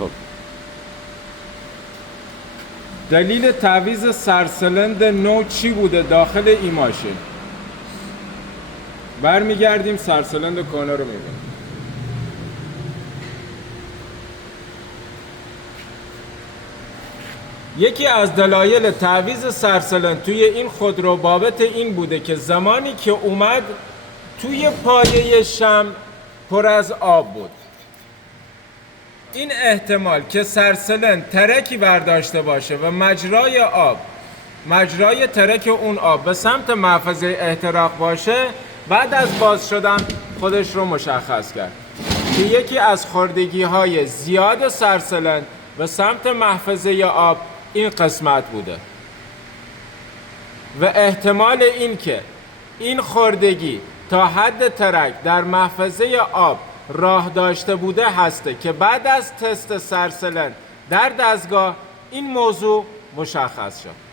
خب دلیل تعویض سرسلند نو چی بوده داخل این ماشین؟ برمیگردیم سرسلند کهنه رو میبینیم. یکی از دلایل تعویض سرسلند توی این خودرو بابت این بوده که زمانی که اومد توی پایه شمع پر از آب بود. این احتمال که سرسلند ترکی برداشته باشه و مجرای ترک اون آب به سمت محفظه احتراق باشه بعد از باز شدن خودش رو مشخص کرد که یکی از خوردگی های زیاد سرسلند به سمت محفظه آب این قسمت بوده و احتمال این که این خوردگی تا حد ترک در محفظه آب راه داشته بوده هسته که بعد از تست سرسلند در دستگاه این موضوع مشخص شد.